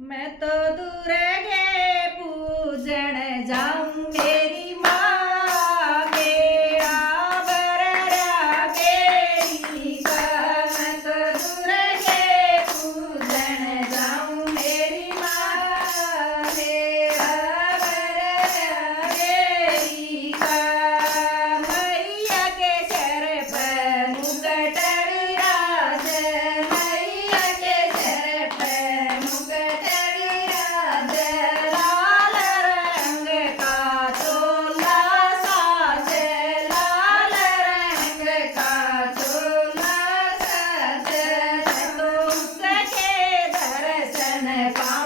मैं तो दूर गे पूजन जाऊं मेरी माँ मेरा बररा बेरी का। मैं तो दूर गे पूजन जाऊं मेरी माँ मेरा बररा बेरी का। मैया के सिर पर मुकुट विराज, मैया के सिर पर मुकुट विराज। लाल रंग का चोला साजे, लाल रंग का चोला साजे। तो उसके दर्शन पा